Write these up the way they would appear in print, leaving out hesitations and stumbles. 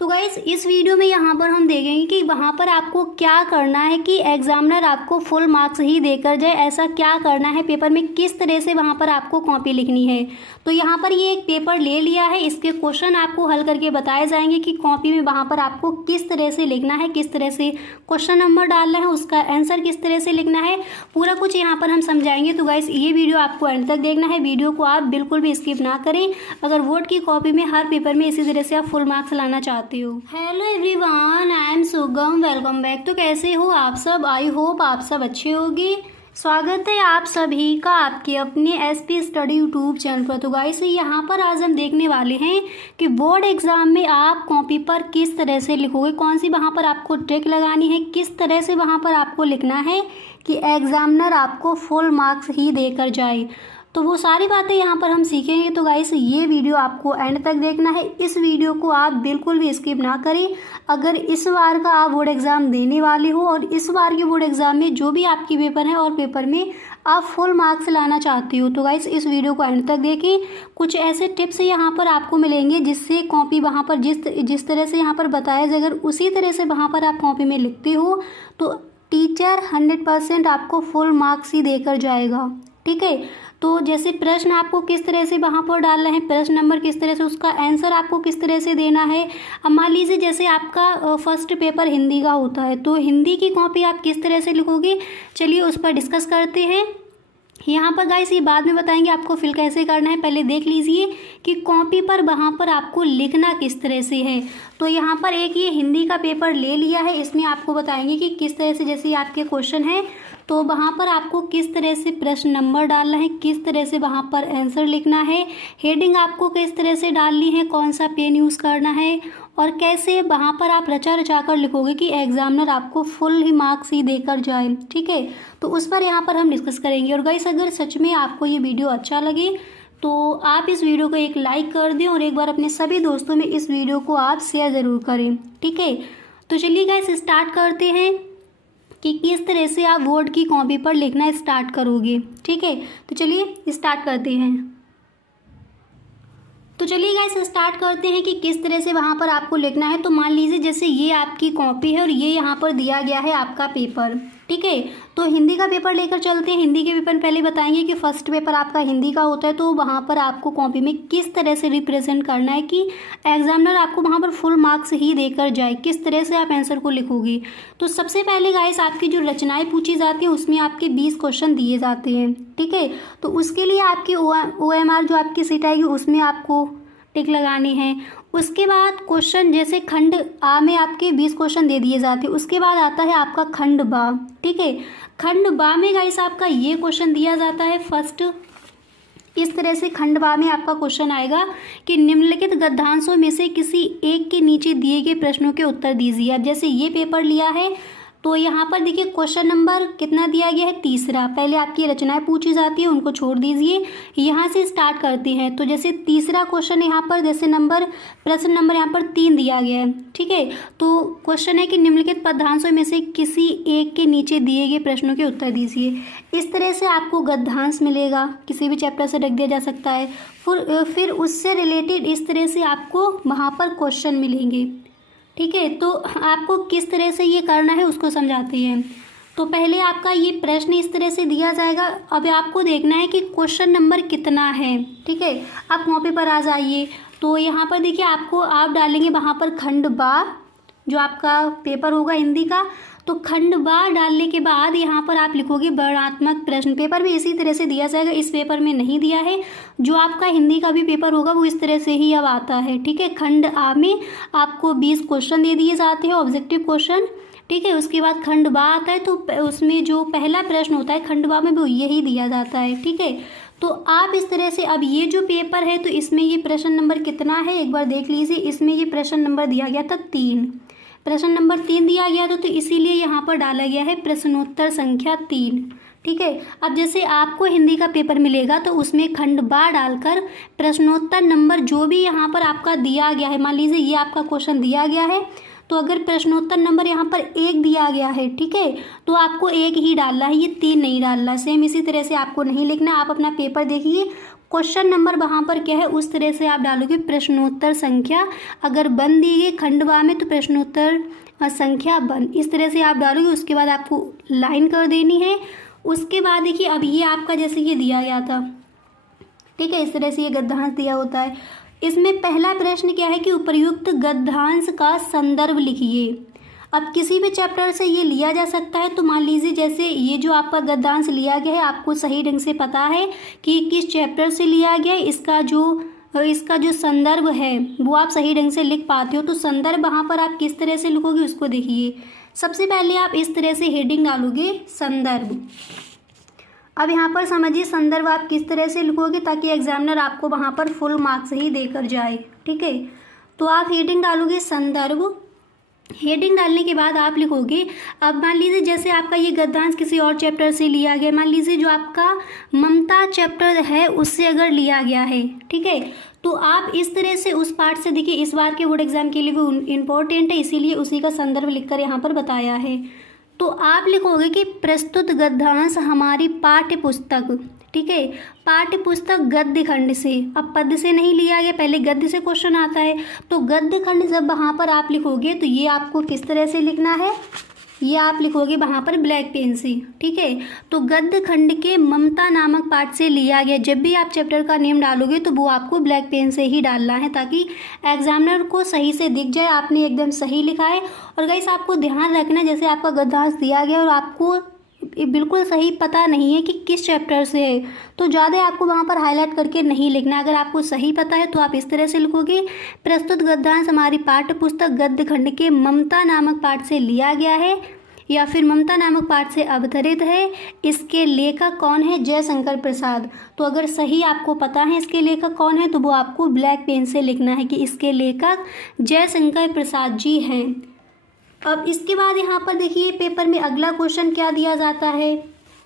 तो गाइस इस वीडियो में यहाँ पर हम देखेंगे कि वहाँ पर आपको क्या करना है कि एग्जामिनर आपको फुल मार्क्स ही देकर जाए। ऐसा क्या करना है पेपर में, किस तरह से वहाँ पर आपको कॉपी लिखनी है। तो यहाँ पर ये एक पेपर ले लिया है, इसके क्वेश्चन आपको हल करके बताए जाएंगे कि कॉपी में वहाँ पर आपको किस तरह से लिखना है, किस तरह से क्वेश्चन नंबर डालना है, उसका आंसर किस तरह से लिखना है, पूरा कुछ यहाँ पर हम समझाएंगे। तो गाइस ये वीडियो आपको एंड तक देखना है, वीडियो को आप बिल्कुल भी स्किप ना करें अगर बोर्ड की कॉपी में हर पेपर में इसी तरह से आप फुल मार्क्स लाना चाहते हो। हेलो एवरीवन, आई एम सुगम, वेलकम बैक। तो कैसे हो आप सब? आई होप आप सब अच्छे होंगे। स्वागत है आप सभी का आपके अपने एसपी स्टडी यूट्यूब चैनल पर। तो गाइस यहाँ पर आज हम देखने वाले हैं कि बोर्ड एग्जाम में आप कॉपी पर किस तरह से लिखोगे, कौन सी वहाँ पर आपको ट्रिक लगानी है, किस तरह से वहाँ पर आपको लिखना है कि एग्जामिनर आपको फुल मार्क्स ही देकर जाए। तो वो सारी बातें यहाँ पर हम सीखेंगे। तो गाइस ये वीडियो आपको एंड तक देखना है, इस वीडियो को आप बिल्कुल भी स्किप ना करें। अगर इस बार का आप बोर्ड एग्ज़ाम देने वाले हो और इस बार के बोर्ड एग्ज़ाम में जो भी आपकी पेपर है और पेपर में आप फुल मार्क्स लाना चाहते हो, तो गाइस इस वीडियो को एंड तक देखें। कुछ ऐसे टिप्स यहाँ पर आपको मिलेंगे जिससे कॉपी वहाँ पर जिस तरह से यहाँ पर बताया जाए, अगर उसी तरह से वहाँ पर आप कॉपी में लिखते हो तो टीचर 100% आपको फुल मार्क्स ही देकर जाएगा। ठीक है, तो जैसे प्रश्न आपको किस तरह से वहाँ पर डालना है, प्रश्न नंबर किस तरह से, उसका आंसर आपको किस तरह से देना है। अब मान लीजिए जैसे आपका फर्स्ट पेपर हिंदी का होता है, तो हिंदी की कॉपी आप किस तरह से लिखोगे, चलिए उस पर डिस्कस करते हैं। यहाँ पर गाइस ये बाद में बताएंगे आपको फिल कैसे करना है, पहले देख लीजिए कि कॉपी पर वहाँ पर आपको लिखना किस तरह से है। तो यहाँ पर एक ये हिंदी का पेपर ले लिया है, इसमें आपको बताएंगे कि किस तरह से, जैसे आपके क्वेश्चन है तो वहाँ पर आपको किस तरह से प्रश्न नंबर डालना है, किस तरह से वहाँ पर आंसर लिखना है, हेडिंग आपको किस तरह से डालनी है, कौन सा पेन यूज़ करना है और कैसे वहाँ पर आप रचा रचा कर लिखोगे कि एग्जामिनर आपको फुल ही मार्क्स ही देकर जाए। ठीक है, तो उस पर यहाँ पर हम डिस्कस करेंगे। और गाइस अगर सच में आपको ये वीडियो अच्छा लगे तो आप इस वीडियो को एक लाइक कर दें और एक बार अपने सभी दोस्तों में इस वीडियो को आप शेयर ज़रूर करें। ठीक है, तो चलिए गाइस स्टार्ट करते हैं कि किस तरह से आप बोर्ड की कॉपी पर लिखना स्टार्ट करोगे। ठीक है, तो चलिए स्टार्ट करते हैं। तो चलिए गाइस स्टार्ट करते हैं कि किस तरह से वहाँ पर आपको लिखना है। तो मान लीजिए जैसे ये आपकी कॉपी है और ये यहाँ पर दिया गया है आपका पेपर। ठीक है, तो हिंदी का पेपर लेकर चलते हैं। हिंदी के पेपर पहले बताएंगे कि फर्स्ट पेपर आपका हिंदी का होता है, तो वहाँ पर आपको कॉपी में किस तरह से रिप्रेजेंट करना है कि एग्जामिनर आपको वहाँ पर फुल मार्क्स ही देकर जाए, किस तरह से आप आंसर को लिखोगे। तो सबसे पहले गाइस आपकी जो रचनाएं पूछी जाती हैं उसमें आपके 20 क्वेश्चन दिए जाते हैं। ठीक है, तो उसके लिए आपकी OMR जो आपकी सीट आएगी उसमें आपको टिक लगानी है। उसके बाद क्वेश्चन जैसे खंड आ में आपके 20 क्वेश्चन दे दिए जाते हैं। उसके बाद आता है आपका खंड बा। ठीक है, खंड बा में गाइस आपका ये क्वेश्चन दिया जाता है फर्स्ट, इस तरह से खंड बा में आपका क्वेश्चन आएगा कि निम्नलिखित गद्यांशों में से किसी एक के नीचे दिए गए प्रश्नों के उत्तर दीजिए। अब जैसे ये पेपर लिया है तो यहाँ पर देखिए क्वेश्चन नंबर कितना दिया गया है, तीसरा। पहले आपकी रचनाएं पूछी जाती है, उनको छोड़ दीजिए, यहाँ से स्टार्ट करते हैं। तो जैसे तीसरा क्वेश्चन यहाँ पर जैसे प्रश्न नंबर यहाँ पर 3 दिया गया है। ठीक है, तो क्वेश्चन है कि निम्नलिखित पदांशों में से किसी एक के नीचे दिए गए प्रश्नों के उत्तर दीजिए। इस तरह से आपको गद्यांश मिलेगा, किसी भी चैप्टर से रख दिया जा सकता है। फिर उससे रिलेटेड इस तरह से आपको वहाँ पर क्वेश्चन मिलेंगे। ठीक है, तो आपको किस तरह से ये करना है उसको समझाते हैं। तो पहले आपका ये प्रश्न इस तरह से दिया जाएगा। अब आपको देखना है कि क्वेश्चन नंबर कितना है। ठीक है, आप कॉपी पर आ जाइए। तो यहाँ पर देखिए आपको आप डालेंगे वहाँ पर खंड बा, जो आपका पेपर होगा हिंदी का। तो खंड बा डालने के बाद यहाँ पर आप लिखोगे वर्णनात्मक प्रश्न। पेपर भी इसी तरह से दिया जाएगा, इस पेपर में नहीं दिया है। जो आपका हिंदी का भी पेपर होगा वो इस तरह से ही अब आता है। ठीक है, खंड आ में आपको 20 क्वेश्चन दे दिए जाते हैं, ऑब्जेक्टिव क्वेश्चन। ठीक है, उसके बाद खंड बा आता है, तो उसमें जो पहला प्रश्न होता है खंड बा में वो यही दिया जाता है। ठीक है, तो आप इस तरह से, अब ये जो पेपर है तो इसमें ये प्रश्न नंबर कितना है एक बार देख लीजिए। इसमें ये प्रश्न नंबर दिया गया था 3, प्रश्न नंबर 3 दिया गया था, तो इसीलिए यहाँ पर डाला गया है प्रश्नोत्तर संख्या 3। ठीक है, अब जैसे आपको हिंदी का पेपर मिलेगा तो उसमें खंड बा डालकर प्रश्नोत्तर नंबर जो भी यहाँ पर आपका दिया गया है, मान लीजिए ये आपका क्वेश्चन दिया गया है, तो अगर प्रश्नोत्तर नंबर यहाँ पर 1 दिया गया है, ठीक है, तो आपको 1 ही डालना है, ये 3 नहीं डालना। सेम इसी तरह से आपको नहीं लिखना। आप अपना पेपर देखिए, क्वेश्चन नंबर वहाँ पर क्या है उस तरह से आप डालोगे प्रश्नोत्तर संख्या, अगर बन दी गई खंडवा में तो प्रश्नोत्तर संख्या बन, इस तरह से आप डालोगे। उसके बाद आपको लाइन कर देनी है। उसके बाद देखिए अब ये आपका जैसे ये दिया गया था, ठीक है, इस तरह से ये गद्यांश दिया होता है। इसमें पहला प्रश्न क्या है कि उपर्युक्त गद्यांश का संदर्भ लिखिए। अब किसी भी चैप्टर से ये लिया जा सकता है, तो मान लीजिए जैसे ये जो आपका गद्यांश लिया गया है आपको सही ढंग से पता है कि किस चैप्टर से लिया गया है, इसका जो संदर्भ है वो आप सही ढंग से लिख पाते हो। तो संदर्भ वहाँ पर आप किस तरह से लिखोगे उसको देखिए। सबसे पहले आप इस तरह से हेडिंग डालोगे संदर्भ। अब यहाँ पर समझिए संदर्भ आप किस तरह से लिखोगे ताकि एग्जामिनर आपको वहाँ पर फुल मार्क्स ही देकर जाए, ठीक है। तो आप हेडिंग डालोगे संदर्भ। हेडिंग डालने के बाद आप लिखोगे, अब मान लीजिए जैसे आपका ये गद्यांश किसी और चैप्टर से लिया गया, मान लीजिए जो आपका ममता चैप्टर है उससे अगर लिया गया है, ठीक है, तो आप इस तरह से उस पार्ट से देखिए, इस बार के बोर्ड एग्जाम के लिए वो इम्पोर्टेंट है इसीलिए उसी का संदर्भ लिखकर यहाँ पर बताया है। तो आप लिखोगे कि प्रस्तुत गद्यांश हमारी पाठ्य पुस्तक, ठीक है, पाठ्य पुस्तक गद्य खंड से, अब पद से नहीं लिया गया, पहले गद्य से क्वेश्चन आता है। तो गद्य खंड जब वहाँ पर आप लिखोगे तो ये आपको किस तरह से लिखना है, ये आप लिखोगे वहाँ पर ब्लैक पेन से, ठीक है। तो गद्य खंड के ममता नामक पाठ से लिया गया, जब भी आप चैप्टर का नेम डालोगे तो वो आपको ब्लैक पेन से ही डालना है ताकि एग्जामिनर को सही से दिख जाए आपने एकदम सही लिखा है। और गाइस आपको ध्यान रखना, जैसे आपका गद्यांश दिया गया और आपको बिल्कुल सही पता नहीं है कि किस चैप्टर से है, तो ज़्यादा आपको वहाँ पर हाईलाइट करके नहीं लिखना। अगर आपको सही पता है तो आप इस तरह से लिखोगे, प्रस्तुत गद्यांश हमारी पाठ्य पुस्तक गद्य खंड के ममता नामक पाठ से लिया गया है या फिर ममता नामक पाठ से अवतरित है। इसके लेखक कौन है, जयशंकर प्रसाद। तो अगर सही आपको पता है इसके लेखक कौन है तो वो आपको ब्लैक पेन से लिखना है कि इसके लेखक जयशंकर प्रसाद जी हैं। अब इसके बाद यहाँ पर देखिए पेपर में अगला क्वेश्चन क्या दिया जाता है,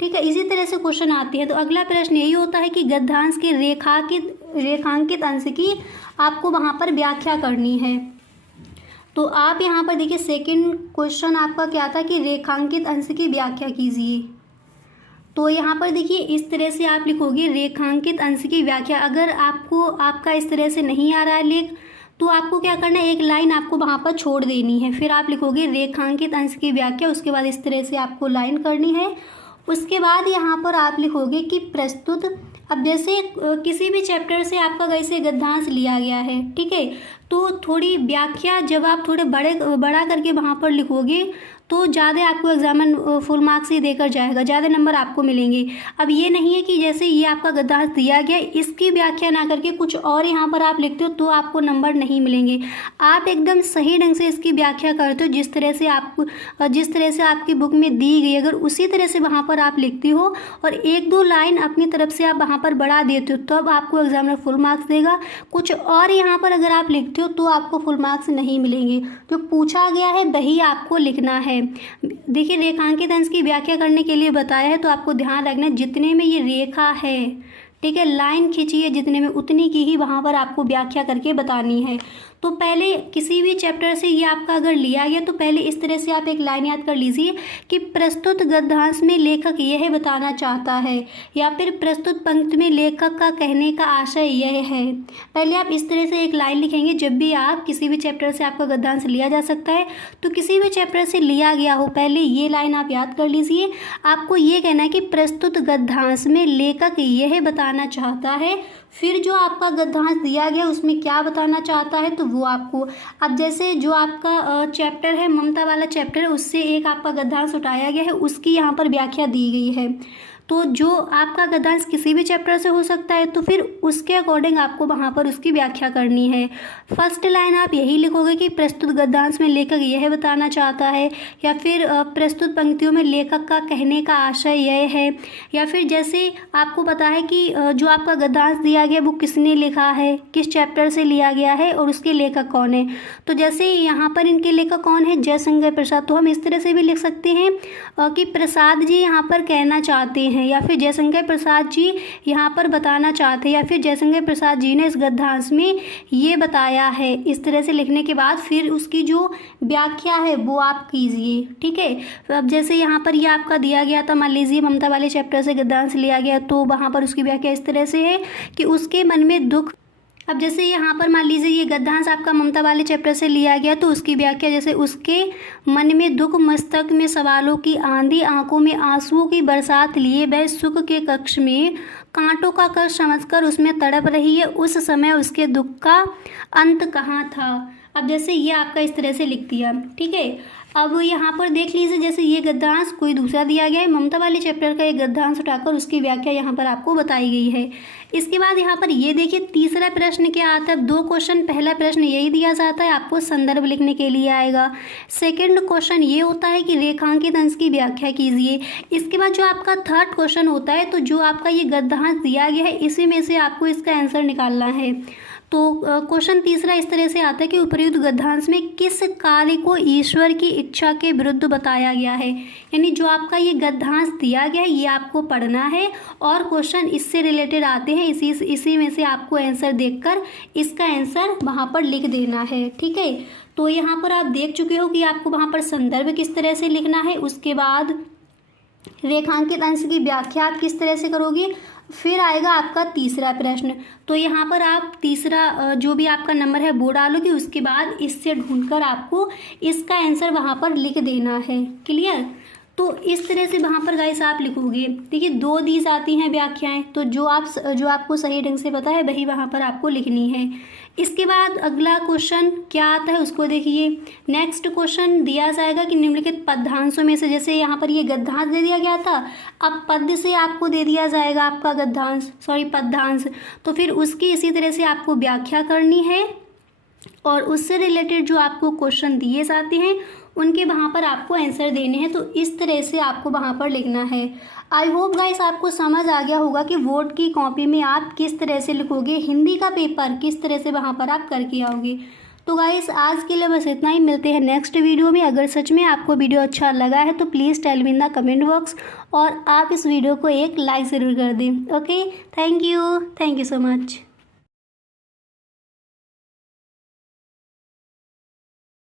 ठीक है, इसी तरह से क्वेश्चन आते हैं। तो अगला प्रश्न यही होता है कि गद्यांश के रेखांकित अंश की आपको वहाँ पर व्याख्या करनी है। तो आप यहाँ पर देखिए सेकंड क्वेश्चन आपका क्या था कि रेखांकित अंश की व्याख्या कीजिए। तो यहाँ पर देखिए इस तरह से आप लिखोगे रेखांकित अंश की व्याख्या। अगर आपका इस तरह से नहीं आ रहा है लेख, तो आपको क्या करना है, एक लाइन आपको वहाँ पर छोड़ देनी है, फिर आप लिखोगे रेखांकित अंश की व्याख्या। उसके बाद इस तरह से आपको लाइन करनी है। उसके बाद यहाँ पर आप लिखोगे कि प्रस्तुत, अब जैसे किसी भी चैप्टर से आपका वैसे गद्यांश लिया गया है, ठीक है, तो थोड़ी व्याख्या जब आप थोड़े बड़ा करके वहाँ पर लिखोगे तो ज़्यादा आपको एग्जामिन फुल मार्क्स ही देकर जाएगा, ज़्यादा नंबर आपको मिलेंगे। अब ये नहीं है कि जैसे ये आपका गद्यांश दिया गया इसकी व्याख्या ना करके कुछ और यहाँ पर आप लिखते हो तो आपको नंबर नहीं मिलेंगे। आप एकदम सही ढंग से इसकी व्याख्या करते हो, जिस तरह से आपकी बुक में दी गई, अगर उसी तरह से वहाँ पर आप लिखती हो और एक दो लाइन अपनी तरफ से आप वहाँ पर बढ़ा देते हो तो अब आपको एग्जामिनर फुल मार्क्स देगा। कुछ और यहाँ पर अगर आप लिखते हो तो आपको फुल मार्क्स नहीं मिलेंगे। जो पूछा गया है वही आपको लिखना है। देखिए रेखांकित अंश की व्याख्या करने के लिए बताया है, तो आपको ध्यान रखना जितने में ये रेखा है, ठीक है, लाइन खींची है जितने में उतनी की ही वहाँ पर आपको व्याख्या करके बतानी है। तो पहले किसी भी चैप्टर से ये आपका अगर लिया गया तो पहले इस तरह से आप एक लाइन याद कर लीजिए कि प्रस्तुत गद्यांश में लेखक यह बताना चाहता है, या फिर प्रस्तुत पंक्ति में लेखक का कहने का आशय यह है। पहले आप इस तरह से एक लाइन लिखेंगे। जब भी आप किसी भी चैप्टर से आपका गद्यांश लिया जा सकता है, तो किसी भी चैप्टर से लिया गया हो पहले ये लाइन आप याद कर लीजिए। आपको ये कहना है कि प्रस्तुत गद्यांश में लेखक यह बताना चाहता है, फिर जो आपका गद्यांश दिया गया उसमें क्या बताना चाहता है तो वो आपको, अब जैसे जो आपका चैप्टर है ममता वाला चैप्टर है उससे एक आपका गद्यांश उठाया गया है, उसकी यहाँ पर व्याख्या दी गई है। तो जो आपका गद्यांश किसी भी चैप्टर से हो सकता है तो फिर उसके अकॉर्डिंग आपको वहाँ पर उसकी व्याख्या करनी है। फर्स्ट लाइन आप यही लिखोगे कि प्रस्तुत गद्यांश में लेखक यह बताना चाहता है, या फिर प्रस्तुत पंक्तियों में लेखक का कहने का आशय यह है, या फिर जैसे आपको पता है कि जो आपका गद्यांश दिया गया वो किसने लिखा है, किस चैप्टर से लिया गया है और उसके लेखक कौन है। तो जैसे यहाँ पर इनके लेखक कौन है, जयशंकर प्रसाद, तो हम इस तरह से भी लिख सकते हैं कि प्रसाद जी यहाँ पर कहना चाहते हैं, हैं, या फिर जयशंकर प्रसाद जी यहाँ पर बताना चाहते हैं, या फिर जयशंकर प्रसाद जी ने इस गद्यांश में ये बताया है। इस तरह से लिखने के बाद फिर उसकी जो व्याख्या है वो आप कीजिए। ठीक है, तो अब जैसे यहाँ पर ये आपका दिया गया था, मान लीजिए ममता वाले चैप्टर से गद्यांश लिया गया, तो वहाँ पर उसकी व्याख्या इस तरह से है कि उसके मन में दुख। अब जैसे यहाँ पर मान लीजिए ये गद्यांश आपका ममता वाले चैप्टर से लिया गया, तो उसकी व्याख्या जैसे उसके मन में दुख, मस्तक में सवालों की आंधी, आंखों में आंसुओं की बरसात लिए वह सुख के कक्ष में कांटों का कष्ट समझकर उसमें तड़प रही है, उस समय उसके दुख का अंत कहाँ था। अब जैसे ये आपका इस तरह से लिख दिया। ठीक है, अब यहाँ पर देख लीजिए, जैसे ये गद्यांश कोई दूसरा दिया गया है, ममता वाले चैप्टर का एक गद्यांश उठाकर उसकी व्याख्या यहाँ पर आपको बताई गई है। इसके बाद यहाँ पर ये देखिए तीसरा प्रश्न क्या आता है। 2 क्वेश्चन, पहला प्रश्न यही दिया जाता है, आपको संदर्भ लिखने के लिए आएगा। सेकंड क्वेश्चन ये होता है कि रेखांकित अंश की व्याख्या कीजिए। इसके बाद जो आपका थर्ड क्वेश्चन होता है, तो जो आपका ये गद्यांश दिया गया है इसी में से आपको इसका आंसर निकालना है। तो क्वेश्चन तीसरा इस तरह से आता है कि उपर्युक्त गद्यांश में किस कार्य को ईश्वर की इच्छा के विरुद्ध बताया गया है। यानी जो आपका ये गद्यांश दिया गया है ये आपको पढ़ना है और क्वेश्चन इससे रिलेटेड आते हैं, इसी में से आपको आंसर देखकर इसका आंसर वहाँ पर लिख देना है। ठीक है, तो यहाँ पर आप देख चुके हो कि आपको वहाँ पर संदर्भ किस तरह से लिखना है, उसके बाद रेखांकित अंश की व्याख्या आप किस तरह से करोगे, फिर आएगा आपका तीसरा प्रश्न। तो यहाँ पर आप तीसरा जो भी आपका नंबर है वो डालोगे, उसके बाद इससे ढूंढकर आपको इसका आंसर वहाँ पर लिख देना है। क्लियर, तो इस तरह से वहाँ पर गाइस आप लिखोगे। देखिए 2 दी जाती हैं व्याख्याएं, तो जो आपको सही ढंग से पता है वही वहाँ पर आपको लिखनी है। इसके बाद अगला क्वेश्चन क्या आता है उसको देखिए। नेक्स्ट क्वेश्चन दिया जाएगा कि निम्नलिखित पद्यांशों में से, जैसे यहाँ पर ये गद्यांश दे दिया गया था, अब पद्य से आपको दे दिया जाएगा आपका पद्यांश, तो फिर उसकी इसी तरह से आपको व्याख्या करनी है और उससे रिलेटेड जो आपको क्वेश्चन दिए जाते हैं उनके वहाँ पर आपको आंसर देने हैं। तो इस तरह से आपको वहाँ पर लिखना है। आई होप गाइस आपको समझ आ गया होगा कि बोर्ड की कॉपी में आप किस तरह से लिखोगे, हिंदी का पेपर किस तरह से वहाँ पर आप करके आओगे। तो गाइस आज के लिए बस इतना ही, मिलते हैं नेक्स्ट वीडियो में। अगर सच में आपको वीडियो अच्छा लगा है तो please tell me in the comment box और आप इस वीडियो को एक लाइक ज़रूर कर दें। Okay, thank you so much.